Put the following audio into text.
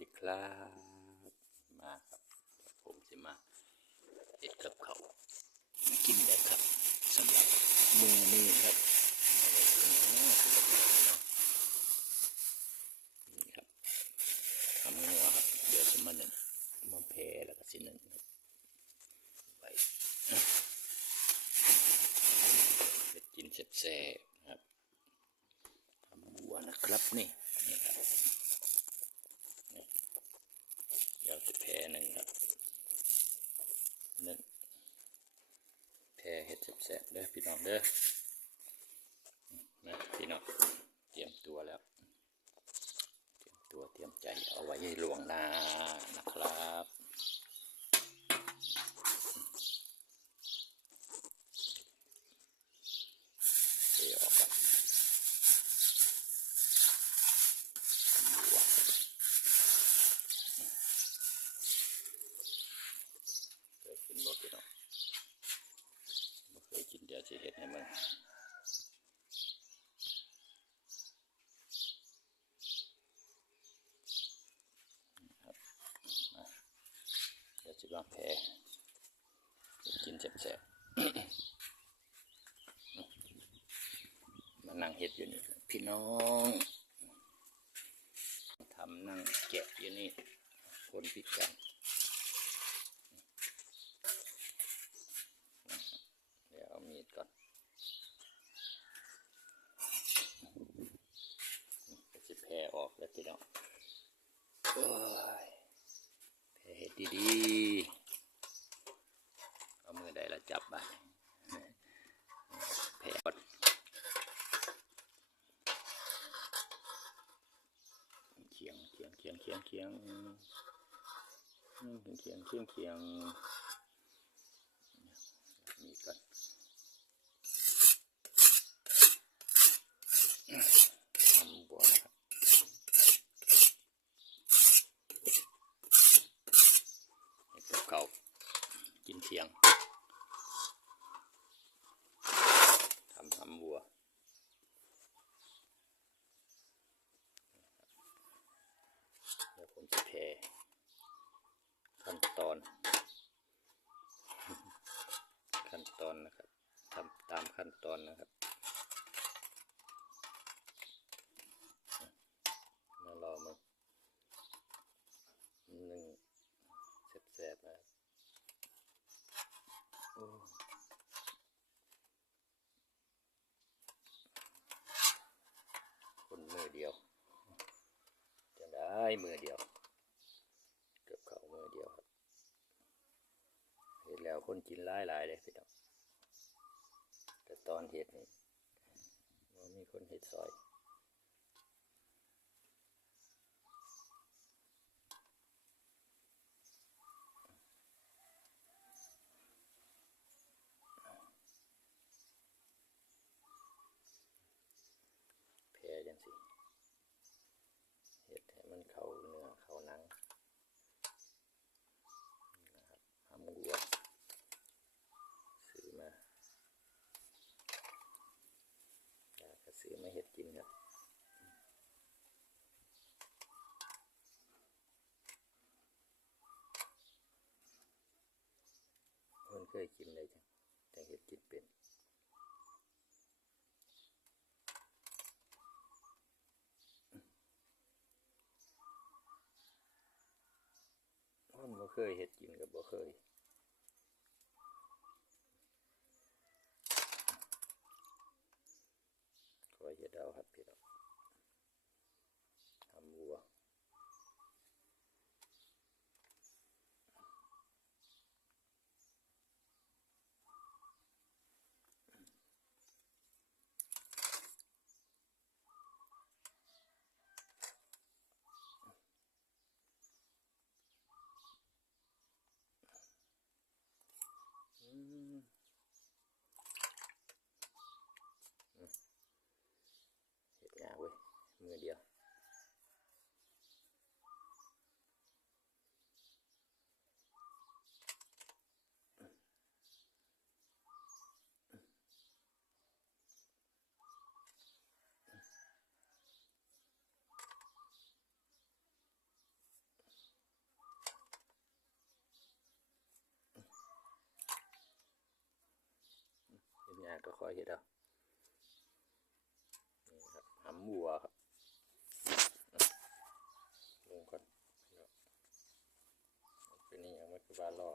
ดีครับมาครับ ผมจะมาเห็ดกับเขากินได้ครับสำหรับมือนี้ครับอะไรถึงเนาะสำหรับมือเนาะนี่ครับทำงัวครับ เดี๋ยวจะมาหนึ่งมาแพ่แล้วก็สิหนึ่งครับไปไปกินแซ่บๆนะครับทำบัวนะครับนี่นี่ครับ เดี๋ยวจะแพ้หนึ่งครับหนึ่งแพ้เห็ดแสบๆ เด้อพี่น้องเด้อนะพี่น้องเตรียมตัวแล้ว เตรียมตัวเตรียมใจเอาไว้ให้หลวงหน้านะครับเทออกก่อนบัว เคยกินบ่พี่น้องบ่เคยกินเดี๋ยวสิเฮ็ดให้มึงครับมา วางแผลกินแซ่บๆมานั่งเฮ็ดอยู่นี่พี่น้องทำนั่งแกะอยู่นี่คนพิการเดี๋ยวเอามีดก่อนจะแผ่ออกแล้วทีเดียวโอ้ยแผ่เห็ดดีๆ เอามือใดแล้วจับไปแผ่ก่อนเคียง เคียงเคียงเคียงเคียงเคียงเคียงเคียงมีดก่อน ทำบัวนะครับเห็ดกับเขาวกินเที่ยงทำทำบัวเดี๋ยว ผมจะเทขั้นตอน ขั้นตอนนะครับทำตามขั้นตอนนะครับมารอมึงหนึ่งแสบๆนะโอ้คนมือเดียวจะได้มือเดียว เกือบเขามือเดียวครับเห็นแล้ว คนกินหลายหลายเลยพี่น้องแต่ตอนเห็ดนี่มันมีคนเห็ดซอยแพ้จังสิเห็ดให้มันเข้าเนื้อเข้าหนังนะครับหำวัวซื้อมาอยากจะ ซื้อมาเห็ดกินครับคนเคยกินเลยจังแต่เห็ดกินเป็นคนบ่เคยเห็ดกินกับบ่เคย คอยเห็ดเอาครับพี่น้องทำวัวากก็ค่อยเห็ดเอานี่ครับหำวัวครับลงก่อนเป็นนี่ยังไม่คือบานรอ